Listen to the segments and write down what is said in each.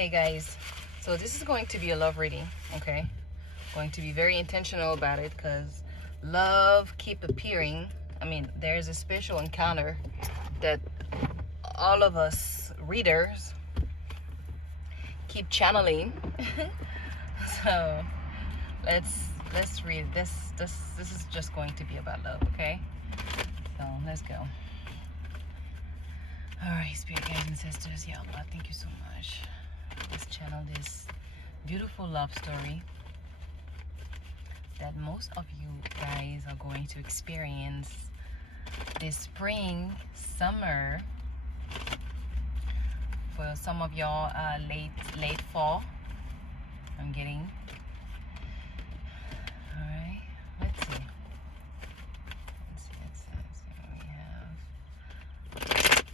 Hey guys, so this is going to be a love reading, okay? Going to be very intentional about it because love keep appearing. I mean, there's a special encounter that all of us readers keep channeling. So let's read this. This is just going to be about love, okay? So let's go. All right, spirit guides and sisters, yeah, Allah, thank you so much. Let's channel this beautiful love story that most of you guys are going to experience this spring, summer. For some of y'all, late fall. I'm getting. All right, let's see. Let's see what we have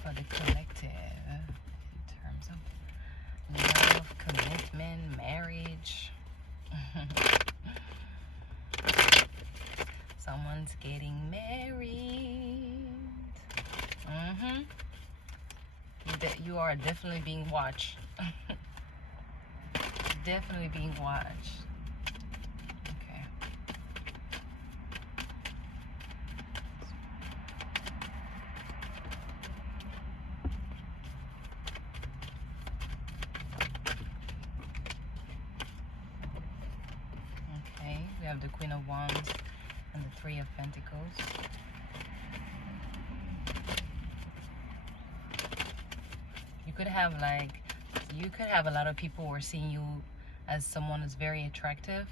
for the collective in terms of love, commitment, marriage. Someone's getting married. You are definitely being watched. Definitely being watched. Okay. Okay, we have the Queen of Wands and the Three of Pentacles. You could have a lot of people who are seeing you as someone who's very attractive,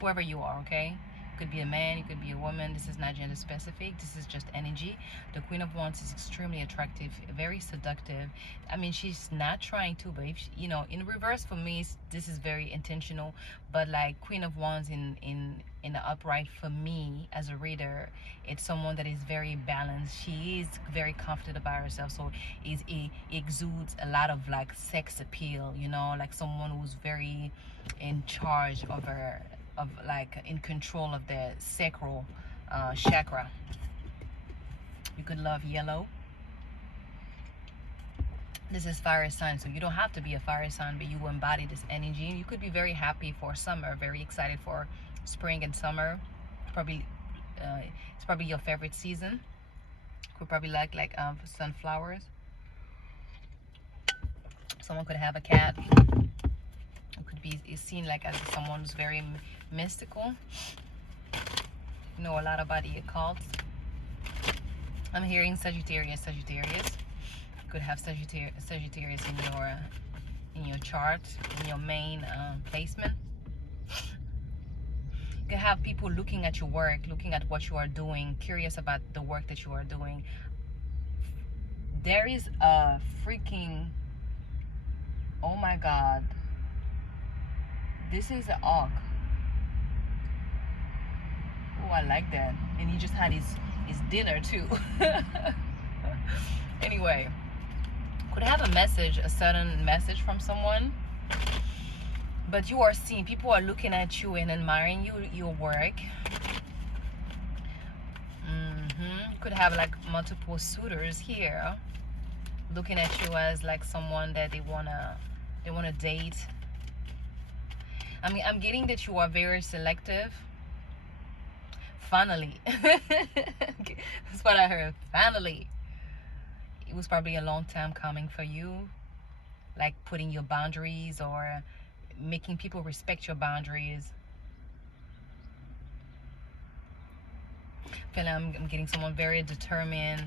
whoever you are, okay? You could be a man, you could be a woman. This is not gender specific. This is just energy. The Queen of Wands is extremely attractive, very seductive. I mean, she's not trying to, but if she, in reverse for me, this is very intentional. But like Queen of Wands in the upright for me as a reader, it's someone that is very balanced. She is very confident about herself, so it exudes a lot of like sex appeal, like someone who's very in charge of her, of like in control of the sacral chakra. You could love yellow. This is fire sign, so you don't have to be a fire sign, but you embody this energy. You could be very happy for summer, very excited for spring and summer. Probably it's probably your favorite season. Could probably like sunflowers. Someone could have a cat. It could be seen like as someone who's very mystical. You know a lot about the occult. I'm hearing Sagittarius. You could have Sagittarius in your chart, in your main placement. You can have people looking at your work, looking at what you are doing, curious about the work that you are doing. There is a freaking, oh my God, this is an Ankh. Oh, I like that. And he just had his dinner too. Anyway, could have a message, a sudden message from someone, but you are seeing, people are looking at you and admiring your work. You could have like multiple suitors here looking at you as like someone that they wanna date. I mean, I'm getting that you are very selective. Finally. That's what I heard. Finally. It was probably a long time coming for you, like putting your boundaries or making people respect your boundaries. I'm getting someone very determined.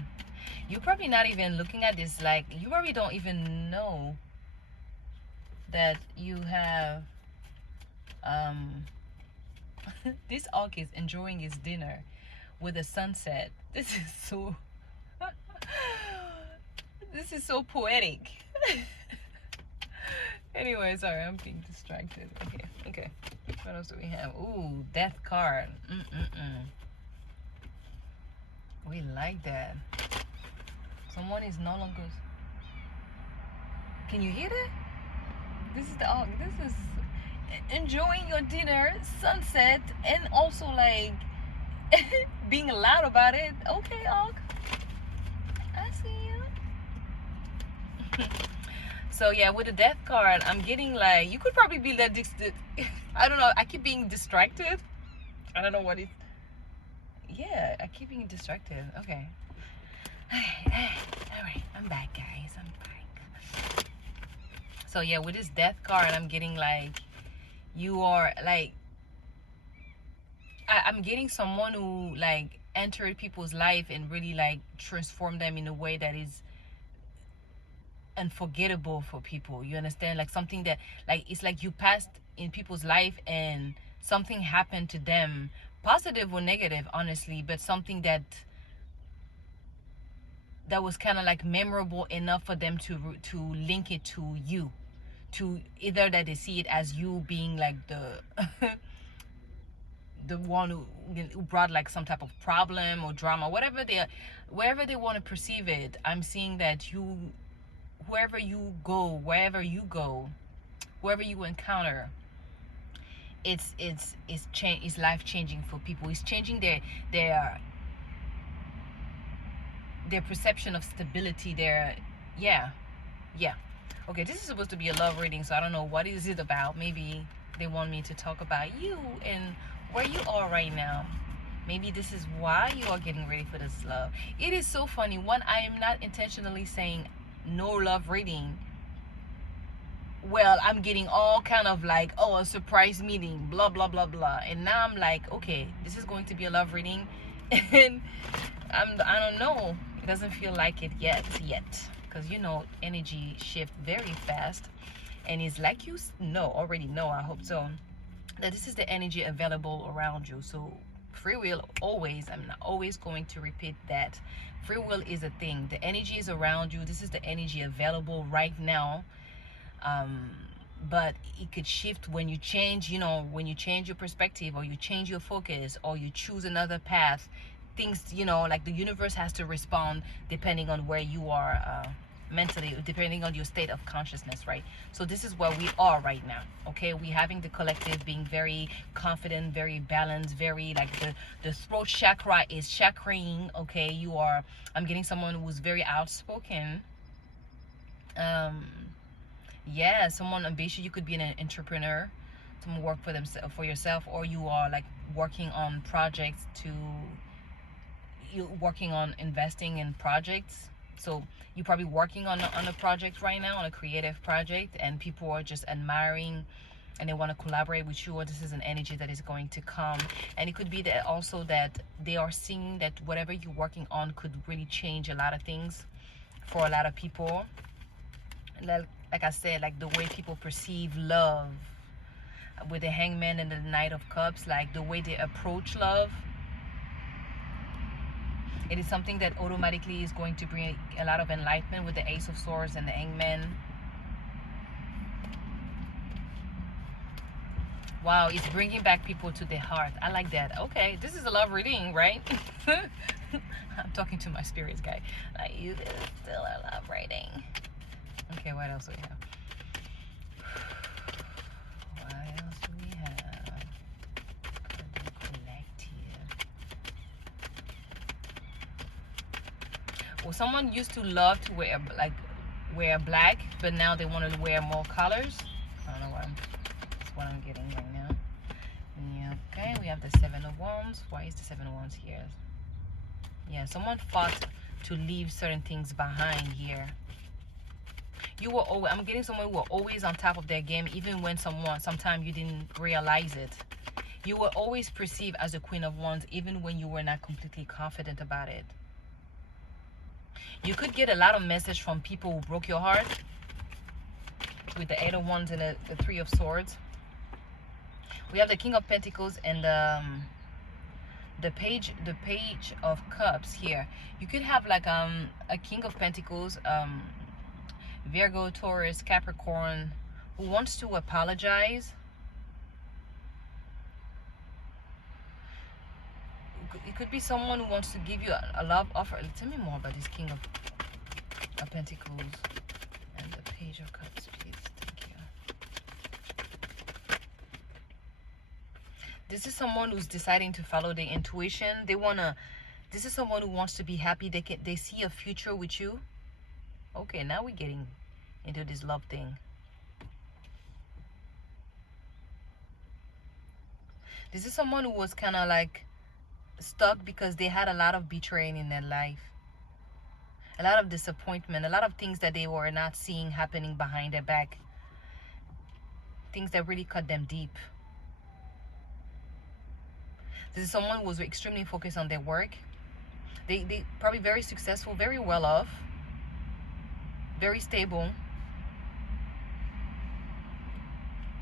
You're probably not even looking at this, like you probably don't even know that you have this Ankh is enjoying his dinner with the sunset. This is so poetic. Anyway, sorry, I'm being distracted. Okay. What else do we have? Ooh, death card. We like that. Someone is no longer. Can you hear that? This is the Ankh. This is enjoying your dinner, sunset, and also like being loud about it. Okay, Ankh, I see you. So yeah, with the death card, I'm getting like you could probably be that. I don't know. I keep being distracted. I don't know what it. Yeah, I keep being distracted. Okay. All right, I'm back, guys. I'm back. So yeah, with this death card, I'm getting like you are like I'm getting someone who like entered people's life and really like transformed them in a way that is unforgettable for people. You understand? Like something that like it's like you passed in people's life and something happened to them, positive or negative, honestly, but something that was kind of like memorable enough for them to link it to you, to either that they see it as you being like the the one who brought like some type of problem or drama, whatever they wherever they want to perceive it. I'm seeing that you, wherever you go, wherever you go, whoever you encounter, it's life changing for people. It's changing their their perception of stability, their yeah, yeah. Okay, this is supposed to be a love reading, so I don't know what is it about. Maybe they want me to talk about you and where you are right now. Maybe this is why you are getting ready for this love. It is so funny when I am not intentionally saying no love reading. Well, I'm getting all kind of like, oh, a surprise meeting, blah blah blah blah, and now I'm like, okay, this is going to be a love reading, and I don't know. It doesn't feel like it yet, because you know energy shift very fast, and it's like you know already know. I hope so. That this is the energy available around you. So free will always. I'm not always going to repeat that. Free will is a thing. The energy is around you. This is the energy available right now. um but it could shift when you change, you know, when you change your perspective or you change your focus or you choose another path. Things, you know, like the universe has to respond depending on where you are mentally, depending on your state of consciousness, right? So this is where we are right now. Okay, we having the collective being very confident, very balanced, very like the throat chakra is chakraing. Okay, you are, I'm getting someone who's very outspoken. um yeah, someone ambitious. You could be an entrepreneur, someone work for themselves, for yourself, or you are like working on projects to, you working on investing in projects. So you're probably working on a project right now, on a creative project, and people are just admiring and they want to collaborate with you, or this is an energy that is going to come. And it could be that also that they are seeing that whatever you're working on could really change a lot of things for a lot of people. Like I said, like the way people perceive love with the hangman and the knight of cups, like the way they approach love, it is something that automatically is going to bring a lot of enlightenment with the ace of swords and the hangman. Wow, it's bringing back people to their heart. I like that. Okay, this is a love reading, right? I'm talking to my spirits guy. Like, you, this is still a love reading. Okay, what else do we have? What else do we have? Connect here. Well, someone used to love to wear black, but now they want to wear more colors. I don't know that's what I'm getting right now. Yeah, okay, we have the Seven of Wands. Why is the Seven of Wands here? Yeah, someone fought to leave certain things behind here. You were always, I'm getting someone who were always on top of their game, even when sometimes you didn't realize it. You were always perceived as a Queen of Wands, even when you were not completely confident about it. You could get a lot of message from people who broke your heart with the Eight of Wands and the Three of Swords. We have the King of Pentacles and the page of Cups here. You could have like a King of Pentacles, Virgo, Taurus, Capricorn, who wants to apologize. It could be someone who wants to give you a love offer. Tell me more about this King of Pentacles and the Page of Cups, please. Thank you. This is someone who's deciding to follow their intuition. This is someone who wants to be happy. They see a future with you. Okay, now we're getting into this love thing. This is someone who was kind of like stuck because they had a lot of betraying in their life, a lot of disappointment, a lot of things that they were not seeing happening behind their back, things that really cut them deep. This is someone who was extremely focused on their work. They probably very successful, very well off, very stable,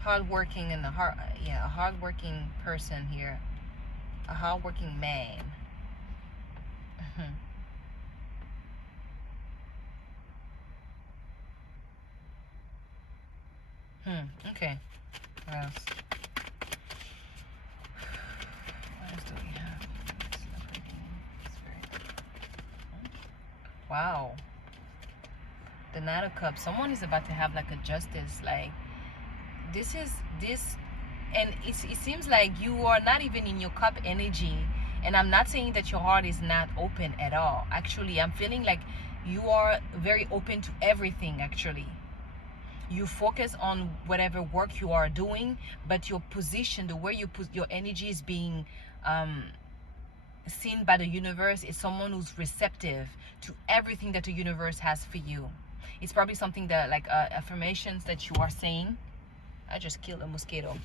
hardworking, and a hardworking person here, a hardworking man. Okay. What else? What else do we have? Wow. The Knight of Cups. Someone is about to have like a justice. Like this, and it seems like you are not even in your cup energy. And I'm not saying that your heart is not open at all. Actually, I'm feeling like you are very open to everything. Actually, you focus on whatever work you are doing, but your position, the way you put your energy is being seen by the universe, is someone who's receptive to everything that the universe has for you. It's probably something that like affirmations that you are saying. I just killed a mosquito.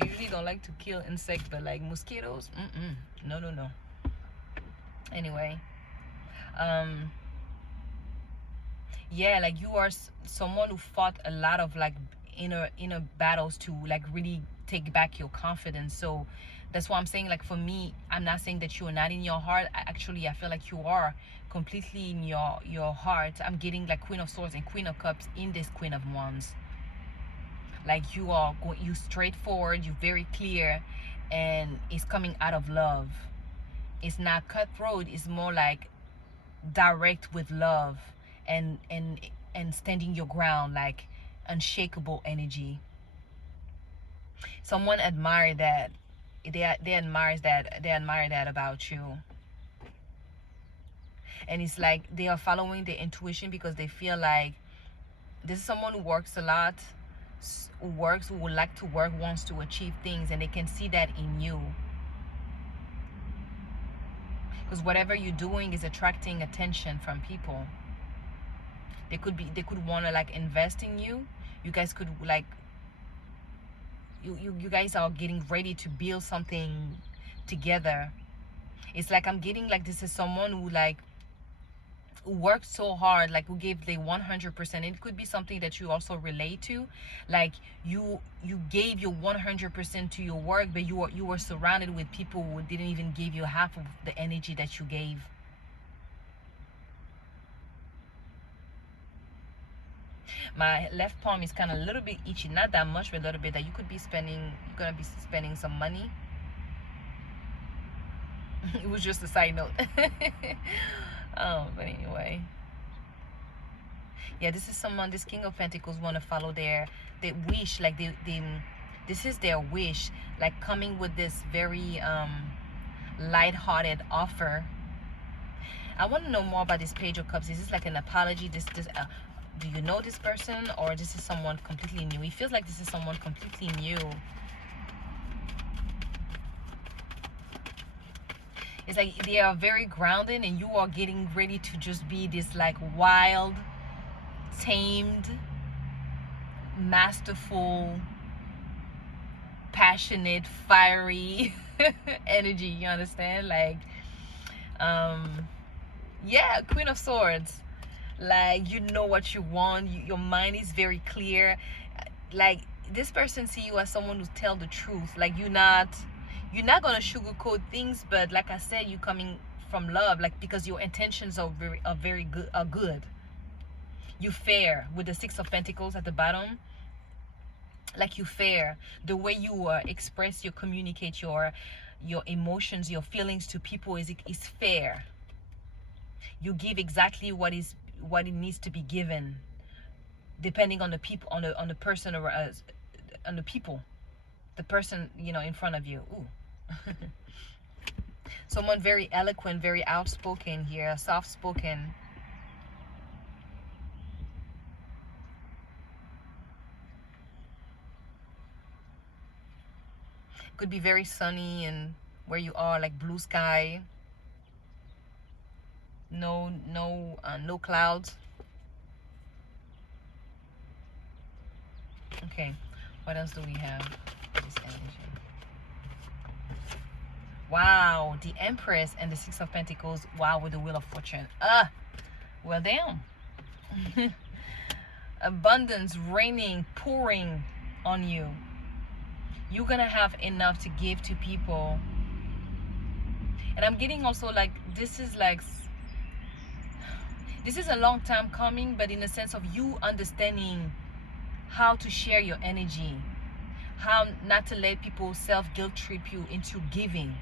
I usually don't like to kill insects, but like mosquitoes, no. Anyway, yeah, like you are someone who fought a lot of like inner battles to like really take back your confidence. So that's why I'm saying, like, for me, I'm not saying that you are not in your heart. Actually, I feel like you are completely in your heart. I'm getting like Queen of Swords and Queen of Cups in this Queen of Wands. Like you are you straightforward, you're very clear, and it's coming out of love. It's not cutthroat, it's more like direct with love, and standing your ground, like unshakable energy. Someone admire that. They admire that about you. And it's like they are following their intuition because they feel like this is someone who works a lot, who would like to work, wants to achieve things, and they can see that in you. Because whatever you're doing is attracting attention from people. They could want to like invest in you. You guys could like you guys are getting ready to build something together. It's like I'm getting like this is someone who like worked so hard, like who gave the 100%. It could be something that you also relate to, like you gave your 100% to your work, but you were surrounded with people who didn't even give you half of the energy that you gave. My left palm is kind of a little bit itchy, not that much, but a little bit. That you're gonna be spending some money. It was just a side note. But anyway, yeah, this is someone, this King of Pentacles want to follow their wish, like this is their wish, like coming with this very light-hearted offer. I want to know more about this Page of Cups. Is this like an apology? Do you know this person, or this is someone completely new? It feels like this is someone completely new. It's like they are very grounded, and you are getting ready to just be this like wild, tamed, masterful, passionate, fiery energy. You understand? Like, yeah, Queen of Swords. Like, you know what you want. Your mind is very clear. Like, this person see you as someone who tell the truth. Like, you're not gonna sugarcoat things, but like I said, you coming from love, like, because your intentions are very good. You fair with the Six of Pentacles at the bottom. Like, you fair. The way you express, you communicate your emotions, your feelings to people is fair. You give exactly what it needs to be given, depending on the people, on the person, or on the people, the person, you know, in front of you. Ooh. Someone very eloquent, very outspoken here, soft spoken. Could be very sunny and where you are, like blue sky, no clouds. Okay, what else do we have? This energy. Wow, the Empress and the Six of Pentacles. Wow, with the Wheel of Fortune. Well, damn. Abundance raining, pouring on you. You're gonna have enough to give to people. And I'm getting also like this is a long time coming, but in the sense of you understanding how to share your energy, how not to let people self-guilt trip you into giving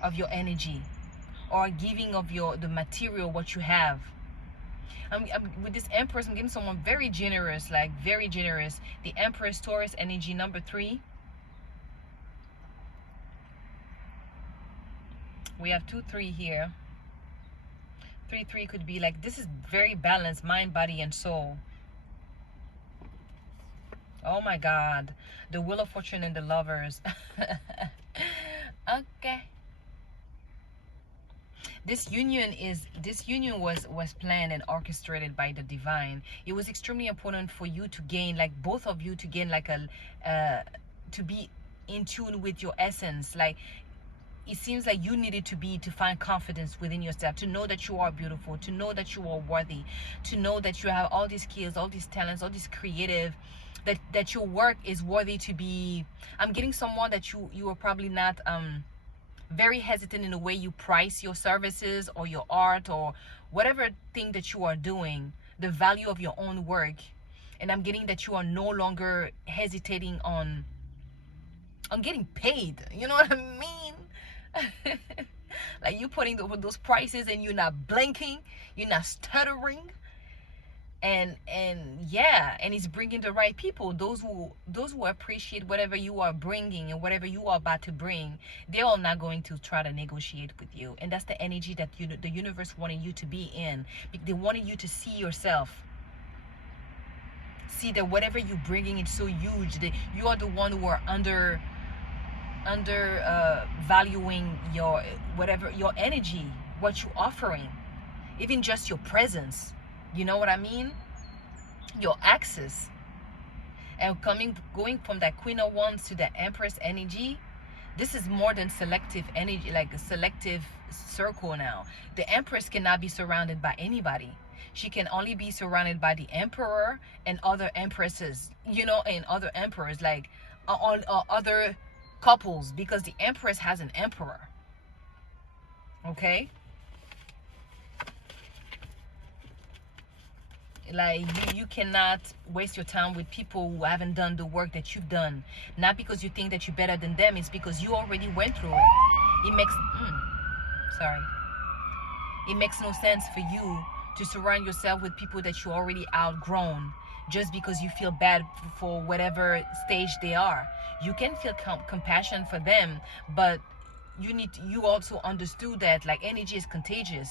of your energy or giving of the material what you have. I'm with this Empress, I'm getting someone very generous, like very generous. The Empress, Taurus energy, number 3. We have 2-3 here. 3-3 could be like, this is very balanced, mind, body, and soul. Oh my God, the Wheel of Fortune and the Lovers. Okay. This union was planned and orchestrated by the divine. It was extremely important for you to gain, like both of you to gain like to be in tune with your essence. Like it seems like you needed to find confidence within yourself, to know that you are beautiful, to know that you are worthy, to know that you have all these skills, all these talents, all these creative, that your work is worthy to be. I'm getting someone that you are probably not very hesitant in the way you price your services or your art or whatever thing that you are doing, the value of your own work. And I'm getting that you are no longer hesitating on getting paid. You know what I mean? Like you putting those prices and you're not blinking, you're not stuttering. And yeah, and it's bringing the right people, those who appreciate whatever you are bringing and whatever you are about to bring. They're all not going to try to negotiate with you, and that's the energy that the universe wanted you to be in. They wanted you to see yourself, see that whatever you're bringing is so huge that you are the one who are under valuing your whatever, your energy, what you're offering, even just your presence. You know what I mean? Your access. And going from that Queen of Wands to the Empress energy, this is more than selective energy, like a selective circle now. The Empress cannot be surrounded by anybody. She can only be surrounded by the Emperor and other Empresses, and other Emperors, like other couples, because the Empress has an Emperor. Okay? Like you cannot waste your time with people who haven't done the work that you've done. Not because you think that you're better than them, it's because you already went through it. It makes no sense for you to surround yourself with people that you already outgrown just because you feel bad for whatever stage they are. You can feel compassion for them, but you also understood that like energy is contagious.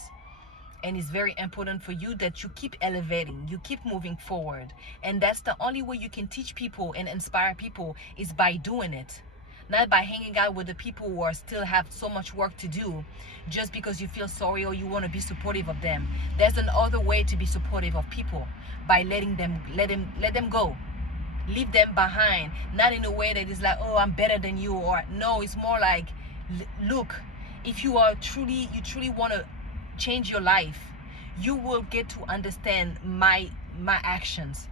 And it's very important for you that you keep elevating, you keep moving forward. And that's the only way you can teach people and inspire people, is by doing it. Not by hanging out with the people who are still have so much work to do just because you feel sorry or you want to be supportive of them. There's another way to be supportive of people, by letting them let them go. Leave them behind. Not in a way that is like, oh, I'm better than you, or no, it's more like, look, if you truly want to change your life, you will get to understand my actions.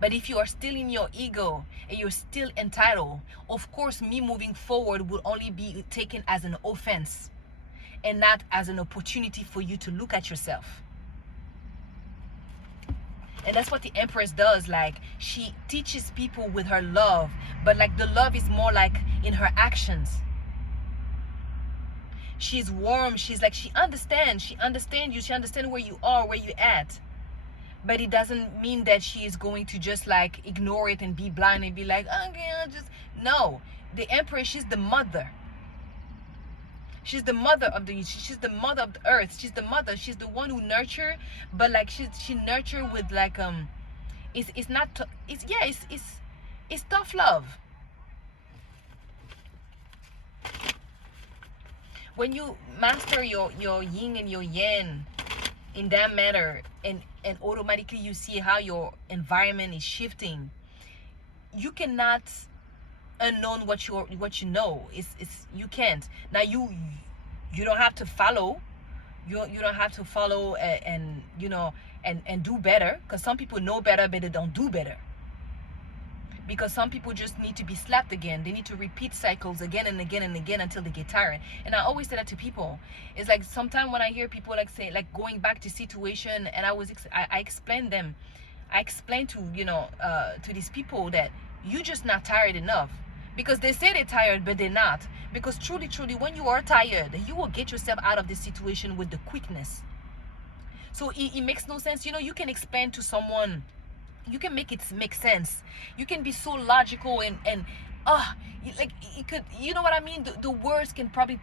But if you are still in your ego and you're still entitled, of course me moving forward will only be taken as an offense and not as an opportunity for you to look at yourself. And that's what the Empress does. Like, she teaches people with her love, but like the love is more like in her actions. She's warm. She's like, she understands you. She understands where you are, where you're at. But it doesn't mean that she is going to just like ignore it and be blind and be like, okay, no. The Empress, she's the mother. She's the mother of the earth. She's the mother. She's the one who nurture, but like she nurture with like it's tough love. When you master your yin and your yang in that manner, and automatically you see how your environment is shifting, you cannot unknown what you know. It's you can't. Now you don't have to follow. You don't have to follow, and you know, and do better, because some people know better but they don't do better, because some people just need to be slapped again. They need to repeat cycles again and again and again until they get tired. And I always say that to people. It's like sometimes when I hear people like say, like, going back to situation, and I explain them, I explain to, you know, to these people that you just not tired enough, because they say they're tired but they're not. Because truly when you are tired, you will get yourself out of this situation with the quickness. So it makes no sense. You know, you can explain to someone, you can make it make sense, you can be so logical, and like, it could, you know what I mean, the words can probably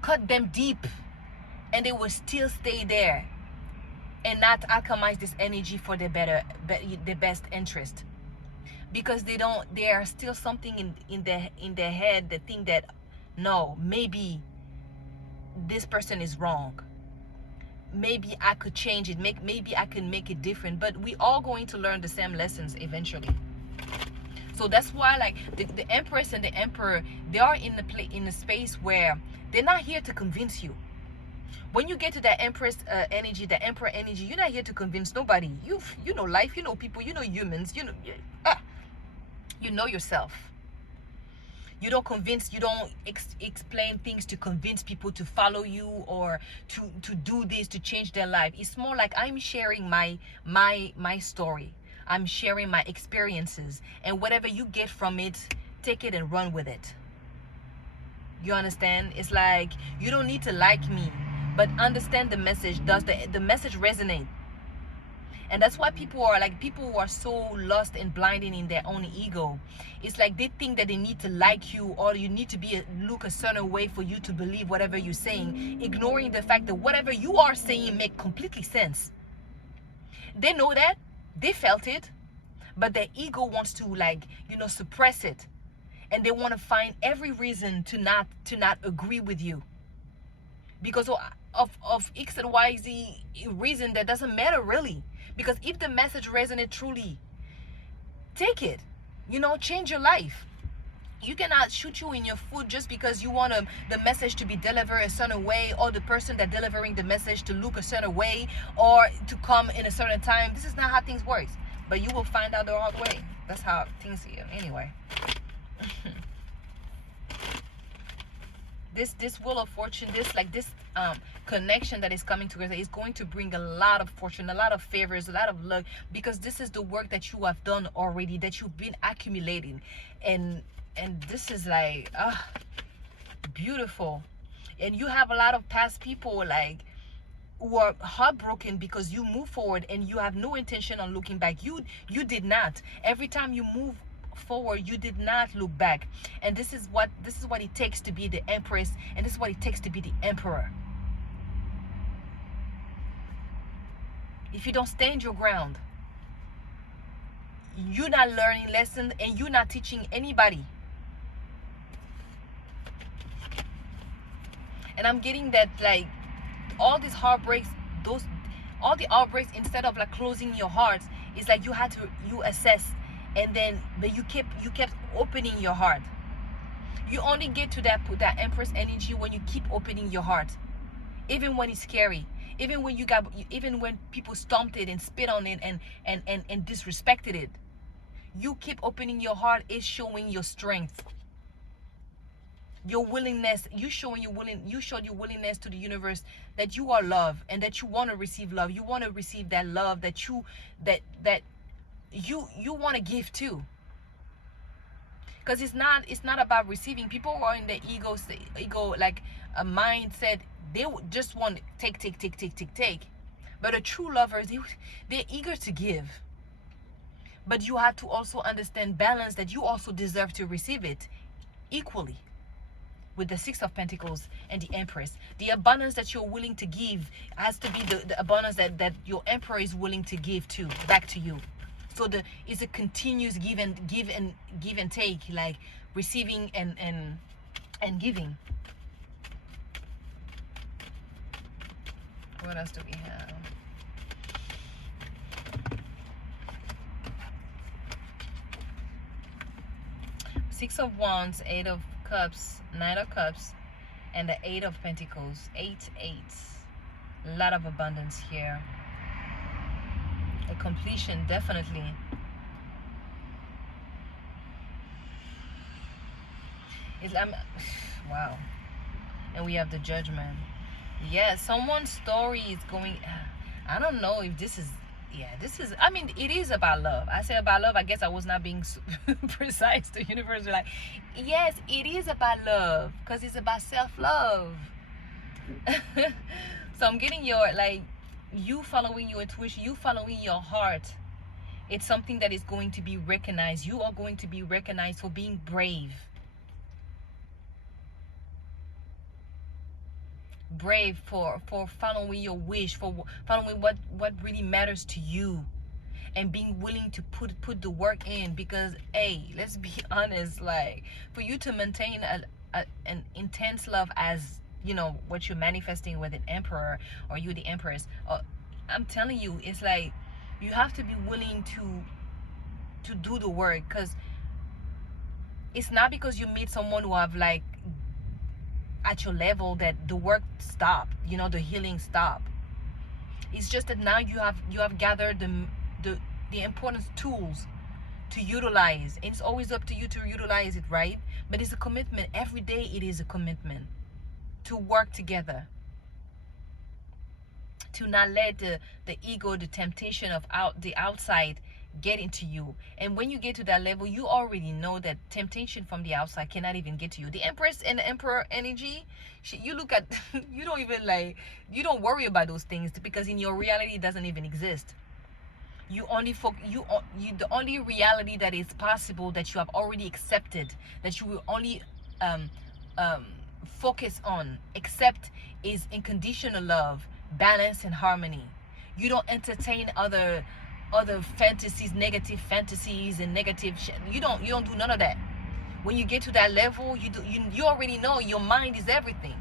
cut them deep, and they will still stay there and not alchemize this energy for the the best interest, because they are still something in their head that think that, no, maybe this person is wrong, maybe I could change it, maybe I can make it different. But we all going to learn the same lessons eventually. So that's why, like, the Empress and the Emperor, they are in a space where they're not here to convince you. When you get to that Empress energy, the Emperor energy, you're not here to convince nobody. You know life, you know people, you know humans, you know yourself. You don't convince, you don't explain things to convince people to follow you, or to do this to change their life. It's more like I'm sharing my story. I'm sharing my experiences, and whatever you get from it, take it and run with it. You understand? It's like, you don't need to like me, but understand the message. Does the message resonate? And that's why people who are so lost and blinded in their own ego. It's like they think that they need to like you, or you need to look a certain way for you to believe whatever you're saying, ignoring the fact that whatever you are saying make completely sense. They know that, they felt it, but their ego wants to, like, you know, suppress it, and they want to find every reason to not agree with you, because of X and Y Z reason that doesn't matter really. Because if the message resonates truly, take it. You know, change your life. You cannot shoot you in your foot just because you want the message to be delivered a certain way, or the person that delivering the message to look a certain way, or to come in a certain time. This is not how things work. But you will find out the hard way. That's how things are. Anyway. This wheel of fortune, this connection that is coming together, is going to bring a lot of fortune, a lot of favors, a lot of luck, because this is the work that you have done already, that you've been accumulating. And this is like beautiful. And you have a lot of past people, like, who are heartbroken because you move forward and you have no intention on looking back. You did not. Every time you move forward, you did not look back. And this is what it takes to be the Empress, and this is what it takes to be the Emperor. If you don't stand your ground, you're not learning lessons, and you're not teaching anybody. And I'm getting that, like, all these heartbreaks, all the outbreaks, instead of like closing your heart, it's like you assess, and then but you kept opening your heart. You only get to that Empress energy when you keep opening your heart, even when it's scary, even when people stomped it and spit on it and disrespected it. You keep opening your heart, is showing your strength, your willingness. You showed your willingness to the universe that you are love, and that you want to receive love. You want to receive that love that you want to give too. Because it's not about receiving. People who are in the ego like a mindset, they just want take. But the true lovers, they're eager to give. But you have to also understand balance, that you also deserve to receive it equally. With the Six of Pentacles and the Empress, the abundance that you're willing to give has to be the abundance that your Emperor is willing to give to back to you. So it's a continuous give and take, like receiving and giving. What else do we have? Six of Wands, Eight of Cups, Nine of Cups, and the Eight of Pentacles. Eight. A lot of abundance here. A completion, definitely. Wow. And we have the Judgment. Yeah, someone's story is going. I don't know if this is. Yeah, this is. I mean, it is about love. I say about love. I guess I was not being precise. The universe is like, yes, it is about love because it's about self-love. So I'm getting your, like, you following your intuition, you following your heart. It's something that is going to be recognized. You are going to be recognized for being brave. Brave for following your wish, for following what really matters to you, and being willing to put the work in. Because, hey, let's be honest, like, for you to maintain an intense love, as you know, what you're manifesting with an emperor, or you the empress, I'm telling you, it's like you have to be willing to do the work. Because it's not because you meet someone who have, like, at your level, that the work stop, you know, the healing stop. It's just that now you have gathered the important tools to utilize, and it's always up to you to utilize it, right? But it's a commitment. Every day it is a commitment to work together, to not let the ego, the temptation of the outside get into you. And when you get to that level, you already know that temptation from the outside cannot even get to you. The Empress and the Emperor energy, you look at, you don't even, like, you don't worry about those things, because in your reality it doesn't even exist. You only the only reality that is possible, that you have already accepted, that you will only focus on, accept, is unconditional love, balance, and harmony. You don't entertain other fantasies, negative fantasies, and negative shit. You don't do none of that. When you get to that level, you already know your mind is everything.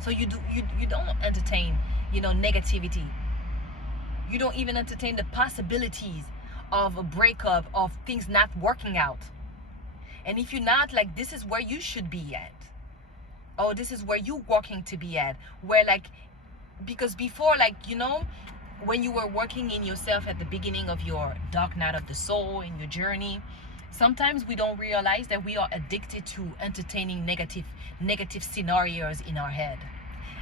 So you don't entertain, you know, negativity. You don't even entertain the possibilities of a breakup, of things not working out. And if you're not, like, this is where you should be at, or this is where you're working to be at, where, like, because before, like, you know, when you were working in yourself at the beginning of your dark night of the soul, in your journey, sometimes we don't realize that we are addicted to entertaining negative scenarios in our head.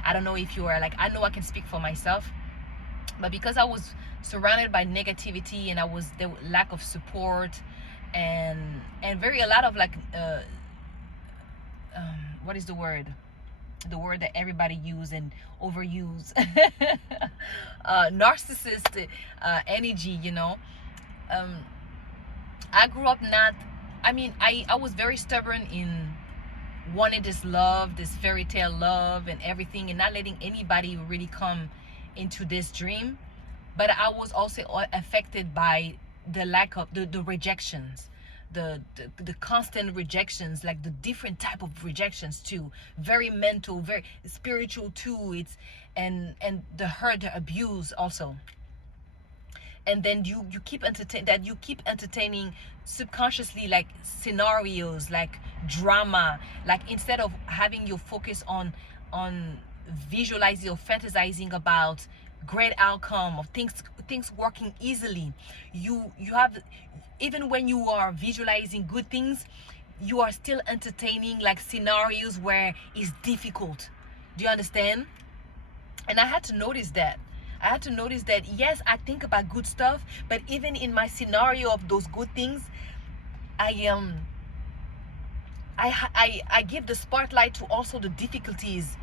I don't know if you are, like, I know I can speak for myself, but because I was surrounded by negativity, and I was the lack of support, and a lot of, like, what is the word that everybody use and overuse, narcissist energy, you know. I grew up not, I mean, I was very stubborn in wanting this love, this fairy tale love and everything, and not letting anybody really come into this dream. But I was also affected by the lack of the rejections, the constant rejections, like the different type of rejections too, very mental, very spiritual too. It's and the hurt, the abuse also. And then you keep entertaining subconsciously, like, scenarios, like drama, like, instead of having your focus on visualizing or fantasizing about great outcome of things working easily. You have, even when you are visualizing good things, you are still entertaining, like, scenarios where it's difficult. Do you understand? And I had to notice that. Yes, I think about good stuff, but even in my scenario of those good things, I give the spotlight to also the difficulties,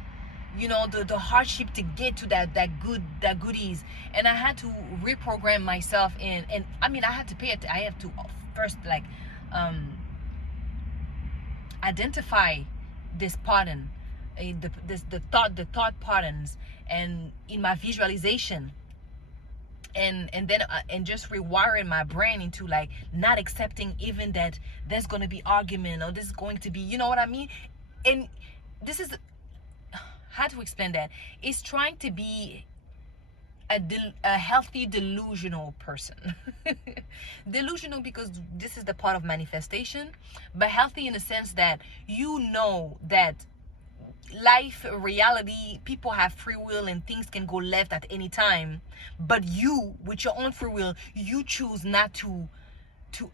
you know, the hardship to get to that goodies. And I had to reprogram myself in, and I mean, I have to first, like, identify this pattern, the thought patterns, and in my visualization, and then and just rewiring my brain into, like, not accepting even that there's going to be argument, or this is going to be, you know what I mean. And this is, how to explain that? It's trying to be a healthy delusional person. Delusional because this is the part of manifestation, but healthy in the sense that you know that life, reality, people have free will and things can go left at any time, but you, with your own free will, you choose not to to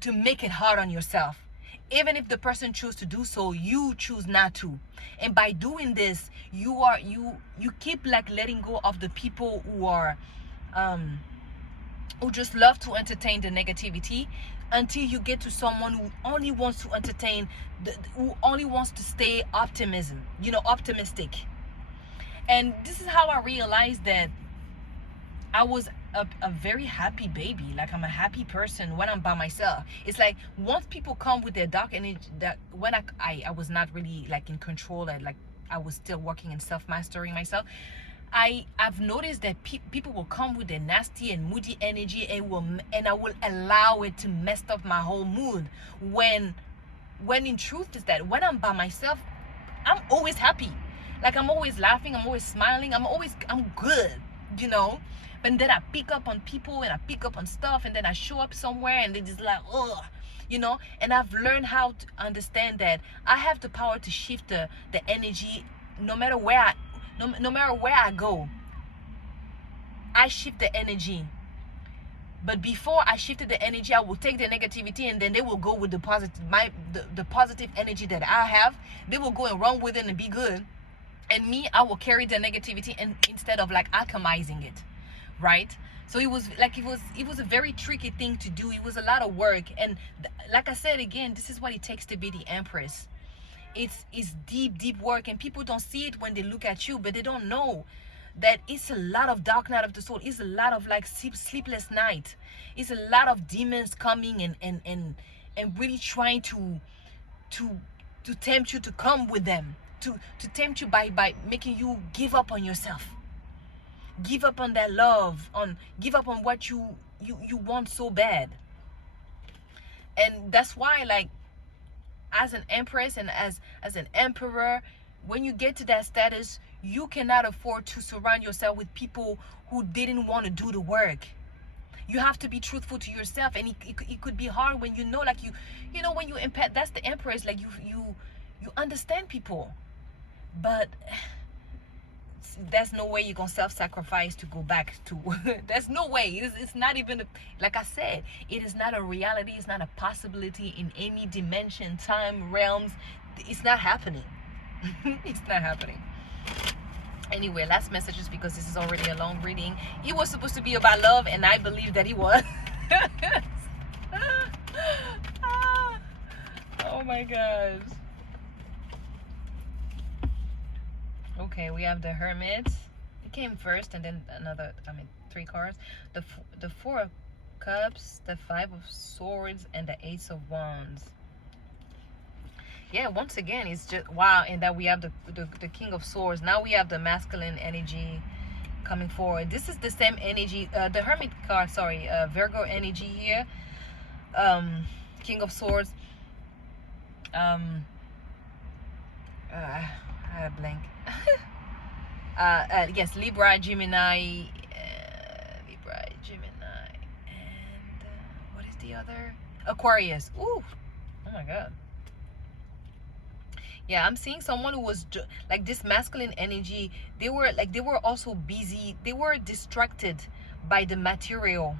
to make it hard on yourself. Even if the person chooses to do so, you choose not to. And by doing this, you keep like letting go of the people um who just love to entertain the negativity, until you get to someone who only wants to entertain who only wants to stay optimistic. And this is how I realized that I was a very happy baby. Like, I'm a happy person when I'm by myself. It's like once people come with their dark energy, that when I was not really like in control, and like I was still working and self-mastering myself, I've noticed that people will come with their nasty and moody energy, and I will allow it to mess up my whole mood, when in truth is that when I'm by myself, I'm always happy. Like, I'm always laughing, I'm always smiling, I'm good, you know. But then I pick up on people and I pick up on stuff, and then I show up somewhere and they just like, ugh, you know. And I've learned how to understand that I have the power to shift the energy, no matter where no matter where I go. I shift the energy. But before I shifted the energy, I will take the negativity, and then they will go with the positive energy that I have. They will go and run with it and be good. And me, I will carry the negativity, and instead of like alchemizing it, right? So it was a very tricky thing to do. It was a lot of work, and like I said again, this is what it takes to be the empress. It's deep work, and people don't see it when they look at you, but they don't know that it's a lot of dark night of the soul. It's a lot of like sleepless night. It's a lot of demons coming and really trying to to tempt you to come with them, to tempt you by making you give up on yourself, give up on that love, on give up on what you want so bad. And that's why, like, as an empress and as an emperor, when you get to that status, you cannot afford to surround yourself with people who didn't want to do the work. You have to be truthful to yourself, and it could be hard when like when you empath. That's the empress. Like, you understand people, but there's no way you're gonna self-sacrifice to go back to there's no way. It's not even like I said, it is not a reality. It's not a possibility in any dimension, time, realms. It's not happening. It's not happening. Anyway, last messages, because this is already a long reading. It was supposed to be about love, and I believe that it was. Oh my gosh. Okay, we have the Hermit. It came first, and then three cards. The Four of Cups, the Five of Swords, and the Ace of Wands. Yeah, once again, it's just wow. And that we have the King of Swords. Now we have the masculine energy coming forward. This is the same energy. The Hermit card, sorry, Virgo energy here. King of Swords. I had a blank. Yes, Libra, Gemini, and what is the other? Aquarius. Ooh, oh my God. Yeah, I'm seeing someone who was like this masculine energy. They were also busy. They were distracted by the material.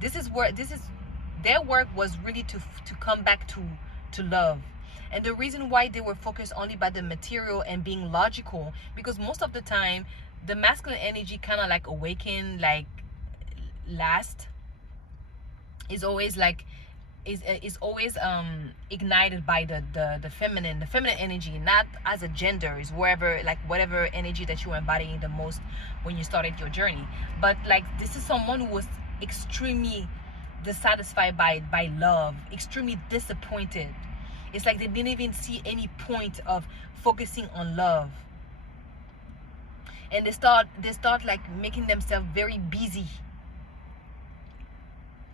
This is their work was really to come back to love. And the reason why they were focused only by the material and being logical, because most of the time the masculine energy kind of like awaken, like last, is always like is always ignited by the feminine energy, not as a gender. Is wherever, like, whatever energy that you were embodying the most when you started your journey. But like, this is someone who was extremely dissatisfied by love, extremely disappointed. It's like they didn't even see any point of focusing on love, and they start like making themselves very busy,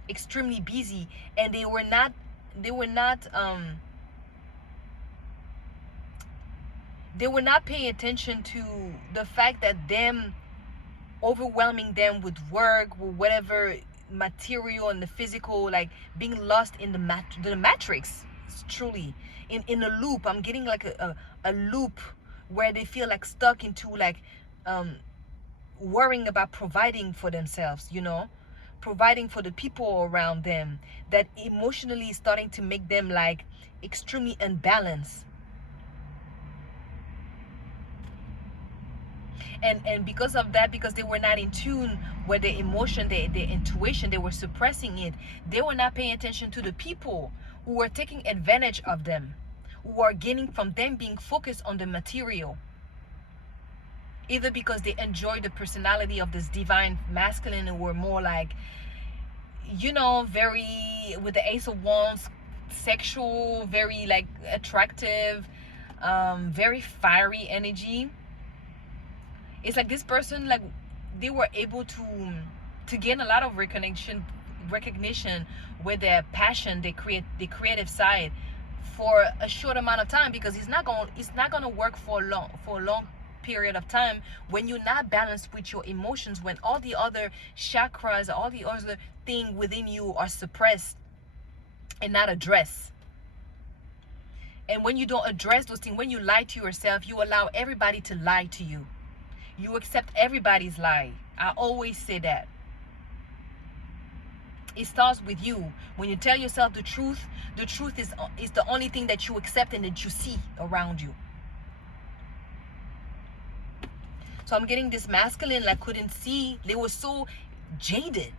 extremely busy. And they were not They will not pay attention to the fact that them overwhelming them with work or whatever material and the physical, like being lost in the matrix. It's truly in a loop. I'm getting like a loop where they feel like stuck into like um worrying about providing for themselves, providing for the people around them, that emotionally is starting to make them like extremely unbalanced. And because of that, because they were not in tune with their emotion, their intuition, they were suppressing it. They were not paying attention to the people who were taking advantage of them, who are gaining from them being focused on the material, either because they enjoy the personality of this divine masculine and were more like, very, with the Ace of Wands, sexual, very like attractive, very fiery energy. It's like this person, like they were able to gain a lot of recognition with their passion, the creative side, for a short amount of time, because it's not going to work for a long period of time when you're not balanced with your emotions, when all the other chakras, all the other thing within you are suppressed and not addressed. And when you don't address those things, when you lie to yourself, you allow everybody to lie to you. You accept everybody's lie. I always say that. It starts with you. When you tell yourself the truth is the only thing that you accept and that you see around you. So I'm getting this masculine like couldn't see. They were so jaded,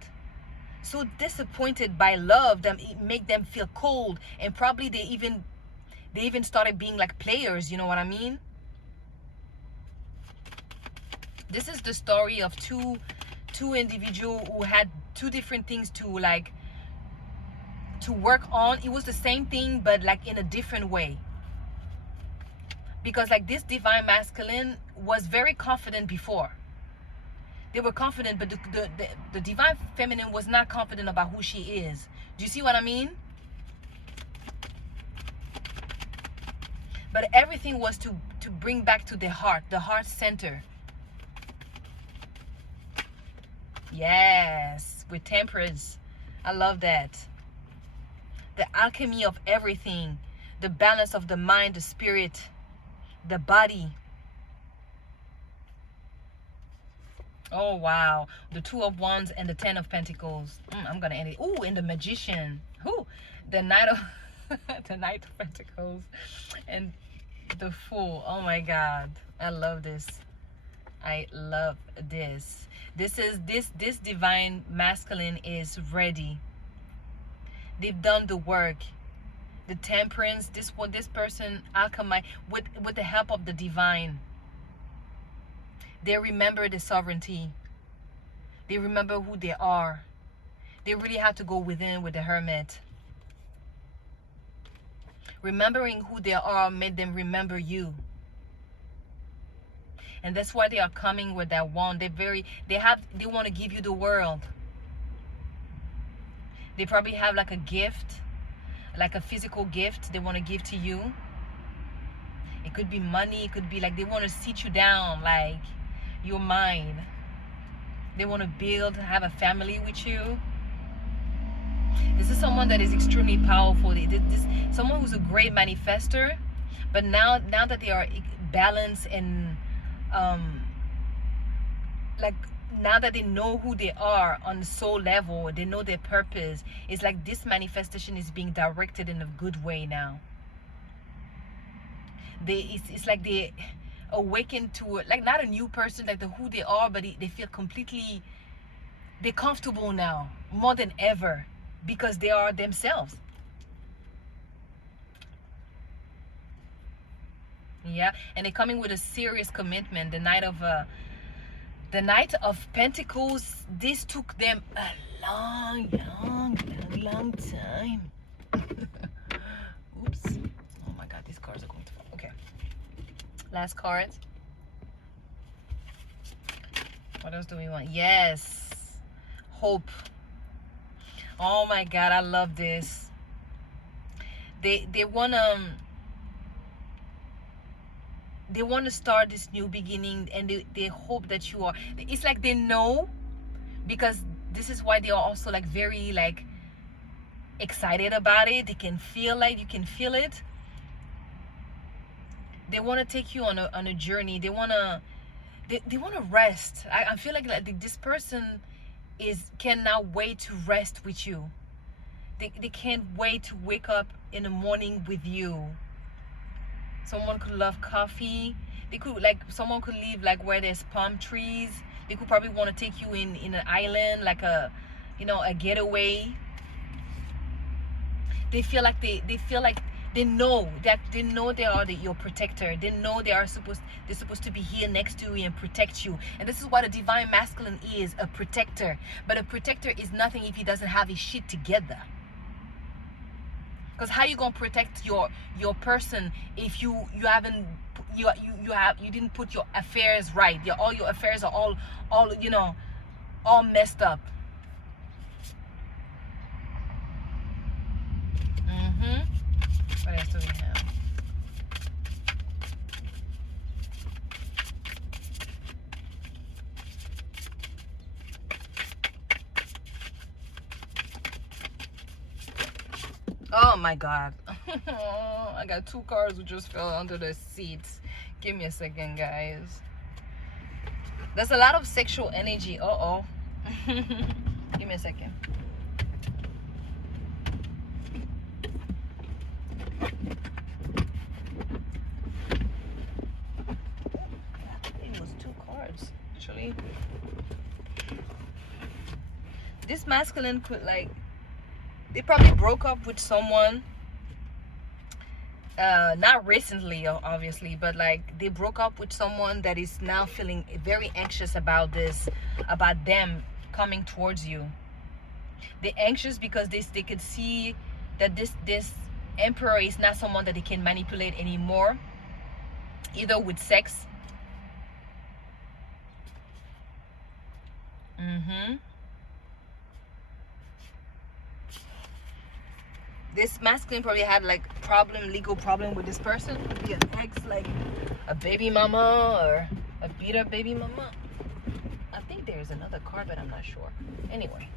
so disappointed by love that it make them feel cold, and probably they even started being like players, you know what I mean? This is the story of two individuals who had two different things to work on. It was the same thing, but like in a different way. Because like this divine masculine was very confident before. They were confident, but the divine feminine was not confident about who she is. Do you see what I mean? But everything was to bring back to the heart center. Yes, with temperance. I love that. The alchemy of everything, the balance of the mind, the spirit, the body. Oh wow, the Two of Wands and the Ten of Pentacles. I'm gonna end it. Ooh, and the Magician. Ooh, the Knight of the Knight of Pentacles and the Fool. Oh my God, I love this. I love this. This divine masculine is ready. They've done the work. The Temperance. This person alchemy with the help of the divine. They remember the sovereignty. They remember who they are. They really have to go within with the Hermit. Remembering who they are made them remember you. And that's why they are coming with that wand. They want to give you the world. They probably have like a gift, like a physical gift they want to give to you. It could be money. It could be like they want to sit you down, like you're mine. They want to have a family with you. This is someone that is extremely powerful. Someone who's a great manifester, but now that they are balanced and like now that they know who they are on the soul level, they know their purpose. It's like this manifestation is being directed in a good way now. It's like they awaken to like not a new person, like who they are, but they feel completely, they're comfortable now more than ever because they are themselves. Yeah, and they're coming with a serious commitment. The Knight of Pentacles. This took them a long time. Oops. Oh my God, these cards are going to fall. Okay. Last card. What else do we want? Yes. Hope. Oh my God, I love this. They want they want to start this new beginning, and they hope that you are, it's like they know, because this is why they are also like very like excited about it. They can feel, like you can feel it. They want to take you on a journey. They want to rest. I feel like this person cannot wait to rest with you. They can't wait to wake up in the morning with you. Someone could love coffee. They could, like, someone could live like where there's palm trees. They could probably want to take you in an island, like a, a getaway. They feel like they know they are your protector. They know they're supposed to be here next to you and protect you. And this is what a divine masculine is, a protector. But a protector is nothing if he doesn't have his shit together. Because how you gonna protect your person if you haven't, you didn't put your affairs right? All your affairs are all all messed up. What else do we have? Oh my god. I got 2 cards who just fell under the seats. Give me a second, guys. There's a lot of sexual energy. Give me a second. It was 2 cards, actually. This masculine could, like, they probably broke up with someone, not recently obviously, but like they broke up with someone that is now feeling very anxious about them coming towards you. They're anxious because they could see that this emperor is not someone that they can manipulate anymore, either with sex. This masculine probably had like legal problem with this person. Could be an ex, like a baby mama or a beat up baby mama. I think there's another card, but I'm not sure. Anyway,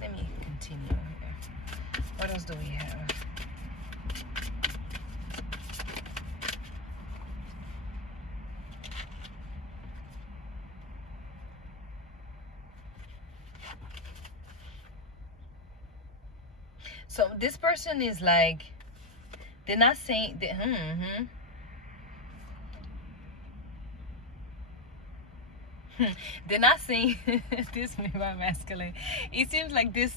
let me continue here. What else do we have? So this person is like, they're not saying that, they're not saying this may be masculine. It seems like this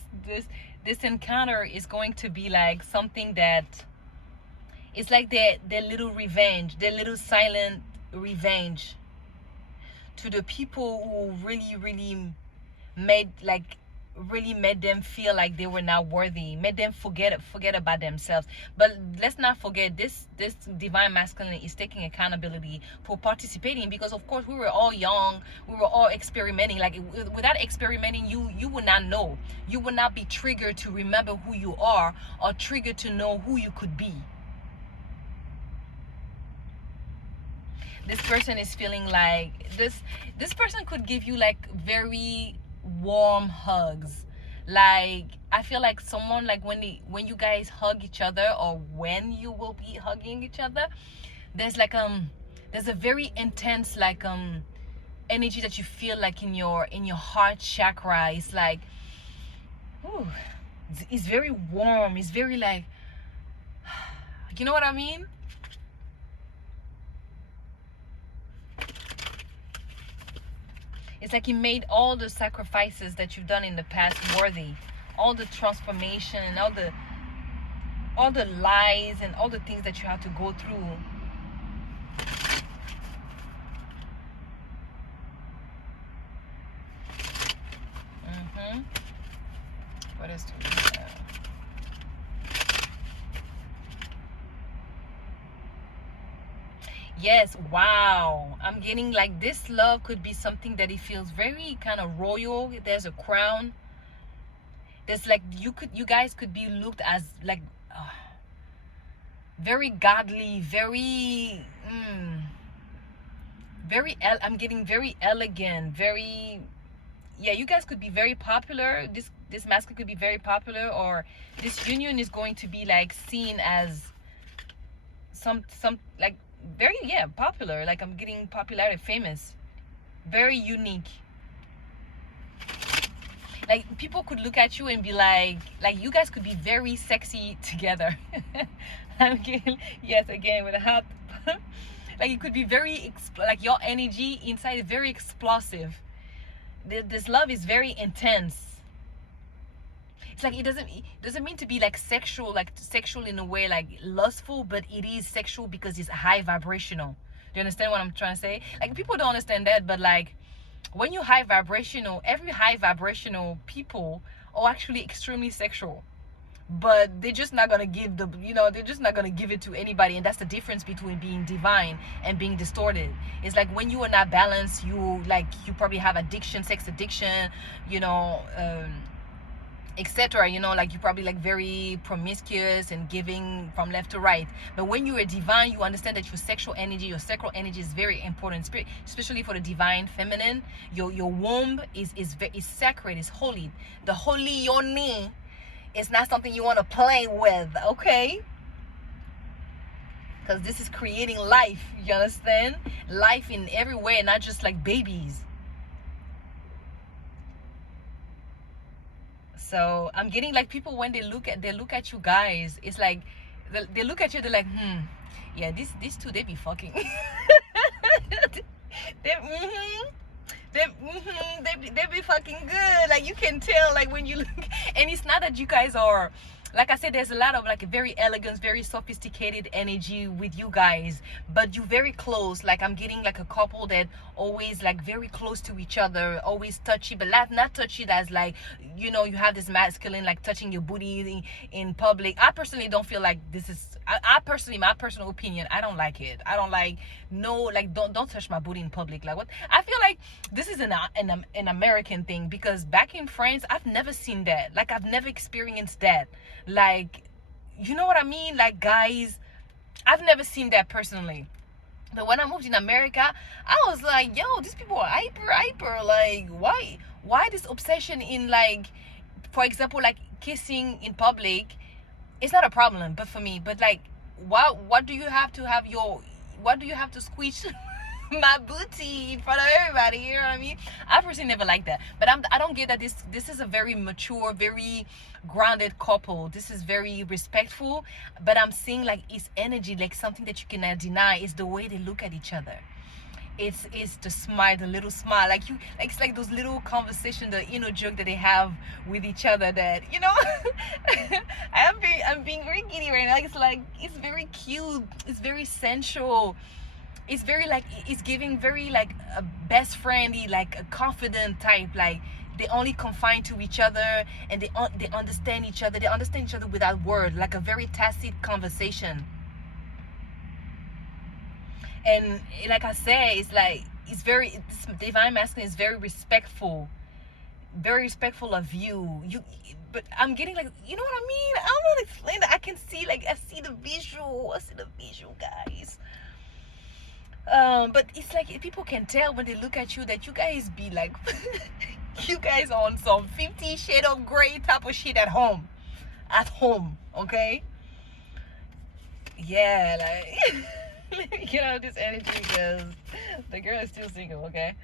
encounter is going to be like something that it's like their little revenge, their little silent revenge to the people who really made them feel like they were not worthy, made them forget about themselves. But let's not forget, this divine masculine is taking accountability for participating, because of course we were all young, we were all experimenting. Like, without experimenting, you would not know, you would not be triggered to remember who you are, or triggered to know who you could be. This person is feeling like this person could give you like very warm hugs. Like, I feel like someone, like when you guys hug each other, or when you will be hugging each other, there's like there's a very intense like energy that you feel like in your heart chakra. It's like, ooh, it's very warm, it's very like, you know what I mean? It's like you made all the sacrifices that you've done in the past worthy. All the transformation and all the lies and all the things that you have to go through. What else do we have? Yes, wow. I'm getting like this love could be something that it feels very kind of royal. There's a crown. There's like, you guys could be looked as like very godly, very I'm getting very elegant, very, yeah, you guys could be very popular. This masculine could be very popular, or this union is going to be like seen as some like very, yeah, popular. Like I'm getting popularity, famous, very unique. Like people could look at you and be like you guys could be very sexy together. I'm getting, yes, again with a hat. Like it could be very like your energy inside is very explosive. This love is very intense. It's like it doesn't mean to be like sexual in a way like lustful, but it is sexual because it's high vibrational. Do you understand what I'm trying to say? Like people don't understand that, but like when you high vibrational, every high vibrational people are actually extremely sexual, but they're just not gonna give they're just not gonna give it to anybody. And that's the difference between being divine and being distorted. It's like when you are not balanced, you probably have addiction, sex addiction, etc. Like you probably like very promiscuous and giving from left to right. But when you are divine, you understand that your sacral energy is very important, especially for the divine feminine. Your womb is sacred, is holy. The holy yoni is not something you want to play with, okay? Because this is creating life, you understand? Life in every way, not just like babies. So I'm getting like people when they look at you guys, it's like they look at you, they're like, yeah, these two, they be fucking. they, mm-hmm, they be fucking good. Like you can tell, like when you look, and it's not that you guys are, like I said, there's a lot of like very elegant, very sophisticated energy with you guys, but you very close. Like I'm getting like a couple that always like very close to each other, always touchy, but not touchy as like, you have this masculine like touching your booty in public. I personally don't feel like this is, I personally, my personal opinion, I don't like it. I don't like, no, like don't touch my booty in public. Like what? I feel like this is an American thing, because back in France, I've never seen that. Like I've never experienced that. Like, you know what I mean? Like guys, I've never seen that personally. But when I moved in America, I was like, yo, these people are hyper. Like, why this obsession in like, for example, like kissing in public? It's not a problem, but for me, but like, what do you have to have what do you have to squeeze my booty in front of everybody? You know what I mean? I personally never liked that, but I don't get that this is a very mature, very grounded couple. This is very respectful, but I'm seeing like it's energy, like something that you cannot deny. Is the way they look at each other. It's the smile, the little smile, like it's like those little conversation, the joke that they have with each other, that I'm being very giddy right now. It's very cute, it's very sensual, it's very like, it's giving very like a best friendy, like a confident type. Like they only confine to each other, and they understand each other, without word, like a very tacit conversation. And like I say, it's like this divine masculine is very respectful of you. But I'm getting like, you know what I mean? I'm not explaining that. I can see, like, I see the visual, guys. But it's like people can tell when they look at you that you guys be like you guys are on some 50 Shades of Grey type of shit at home, okay? Yeah, like let me get out of this energy because the girl is still single, okay?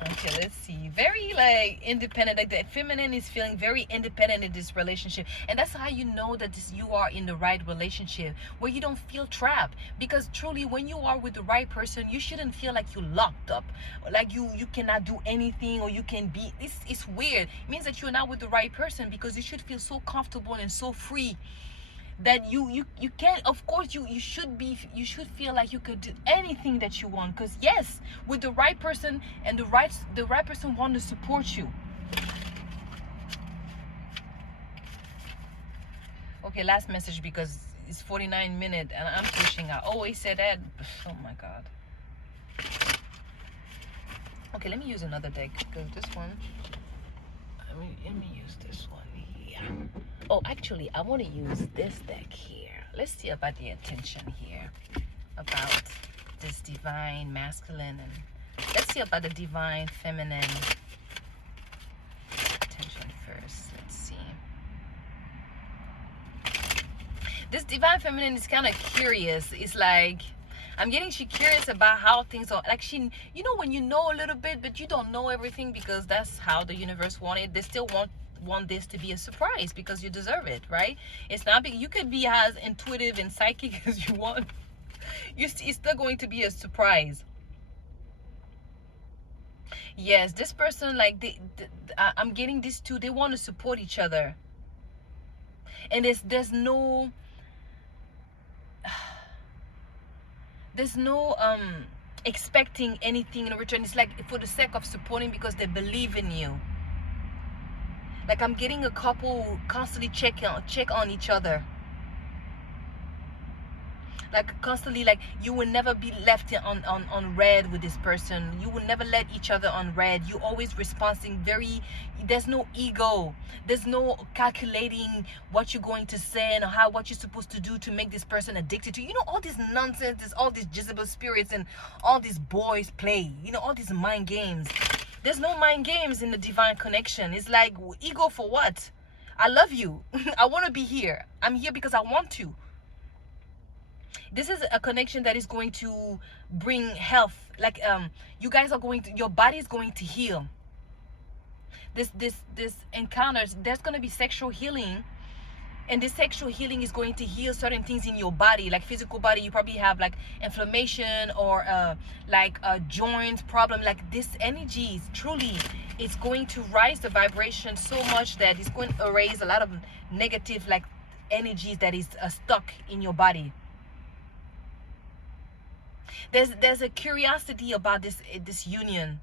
Okay, let's see. Very like independent, like the feminine is feeling very independent in this relationship, and that's how you know that you are in the right relationship, where you don't feel trapped. Because truly, when you are with the right person, you shouldn't feel like you're locked up, like you cannot do anything, or you can be. It's weird. It means that you're not with the right person, because you should feel so comfortable and so free that you can, of course, you should feel like you could do anything that you want, because yes, with the right person, and the right person want to support you. Okay, last message, because it's 49 minutes and I'm pushing. I always say that. Oh my god. Okay, let me use another deck, because this one, let me use this one here. Oh, actually, I want to use this deck here. Let's see about the attention here. about this divine masculine, and let's see about the divine feminine. Attention first. Let's see. This divine feminine is kind of curious. It's like I'm getting she curious about how things are. Like she, you know, when you know a little bit, but you don't know everything because that's how the universe wanted. They still want this to be a surprise because you deserve it, right? It's not big. You could be as intuitive and psychic as you want. It's still going to be a surprise. Yes, this person, like I'm getting this too. They want to support each other, and there's no expecting anything in return. It's like for the sake of supporting because they believe in you. Like I'm getting a couple constantly check on each other. Like constantly, like you will never be left on red with this person. You will never let each other on red. You always responding very, there's no ego, there's no calculating what you're going to say and what you're supposed to do to make this person addicted to you. You know, all this nonsense, there's all these Jezebel spirits and all these boys play, you know, all these mind games. There's no mind games in the divine connection. It's like, ego for what? I love you. I want to be here. I'm here because I want to. This is a connection that is going to bring health. Like you guys are going to, your body is going to heal. This encounters, there's going to be sexual healing, and this sexual healing is going to heal certain things in your body, like physical body. You probably have like inflammation or like a joint problem. Like this energy is truly, it's going to rise the vibration so much that it's going to erase a lot of negative like energies that is stuck in your body. There's a curiosity about this union.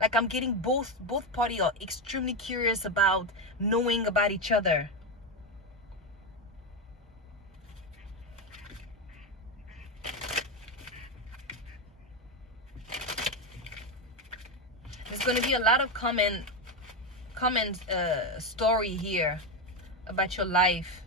Like I'm getting both parties are extremely curious about knowing about each other. There's going to be a lot of comment story here about your life.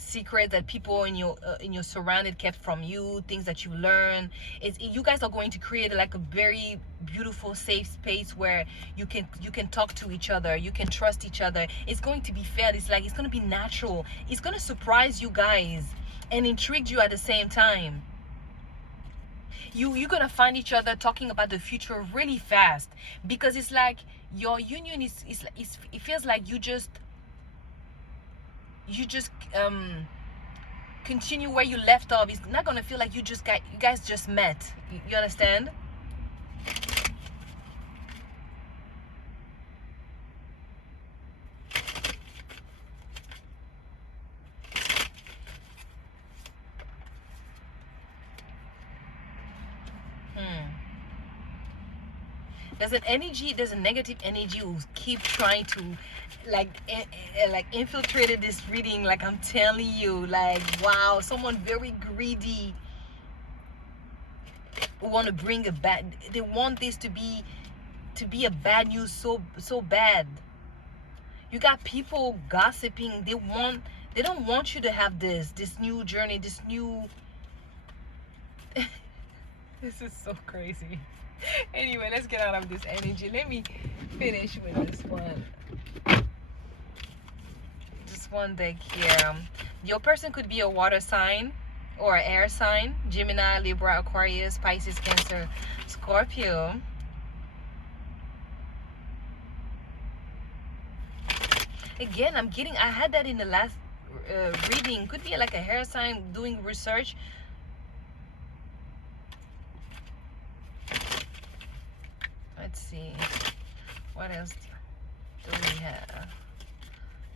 Secret that people in your surrounded kept from you, things that you learn. You guys are going to create like a very beautiful safe space where you can talk to each other, you can trust each other. It's going to be fair. It's like it's going to be natural. It's going to surprise you guys and intrigue you at the same time. You're gonna find each other talking about the future really fast, because it's like your union is it feels like you just continue where you left off. It's not gonna feel like you guys just met. You understand? There's an energy, there's a negative energy who keep trying to like infiltrated this reading. Like I'm telling you, like wow, someone very greedy who want to bring a bad, they want this to be a bad news so bad. You got people gossiping. They don't want you to have this new journey, this new this is so crazy. Anyway, let's get out of this energy. Let me finish with this one. This one deck here. Your person could be a water sign or an air sign. Gemini, Libra, Aquarius, Pisces, Cancer, Scorpio. Again, I had that in the last reading. Could be like a hair sign doing research. Let's see, what else do we have?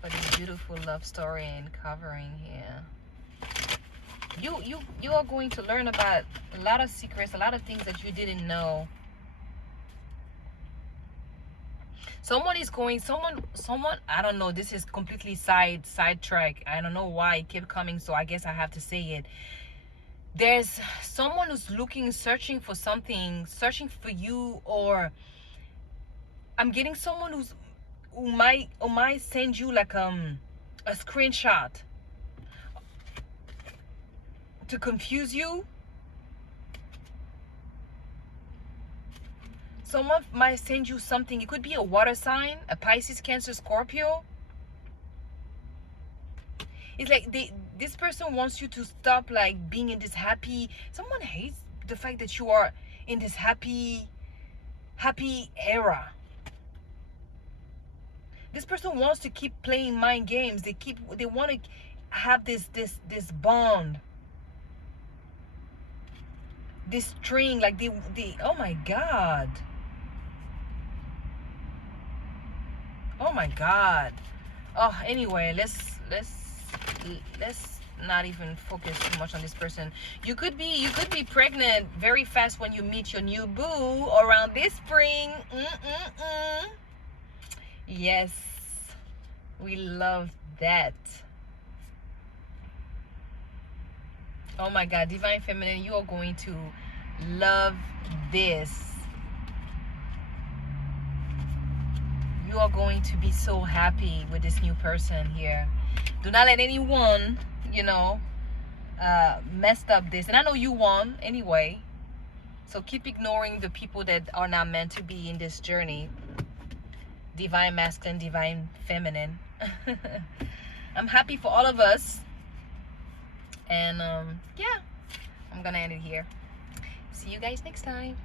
What a beautiful love story and covering here. You are going to learn about a lot of secrets, a lot of things that you didn't know. Someone, I don't know, this is completely sidetrack. I don't know why it kept coming, so I guess I have to say it. There's someone who's searching for something, searching for you, or I'm getting someone who might send you like a screenshot to confuse you. Someone might send you something. It could be a water sign, a Pisces, Cancer, Scorpio. It's like this person wants you to stop like being in this happy. Someone hates the fact that you are in this happy era. This person wants to keep playing mind games. They want to have this bond, this string, like they oh my god. Oh my god. Oh, anyway, let's not even focus too much on this person. You could be pregnant very fast when you meet your new boo around this spring. Yes, we love that. Oh my god, Divine Feminine, you are going to love this. You are going to be so happy with this new person here. Do not let anyone, messed up this. And I know you won anyway. So keep ignoring the people that are not meant to be in this journey. Divine Masculine, Divine Feminine. I'm happy for all of us. And yeah, I'm gonna end it here. See you guys next time.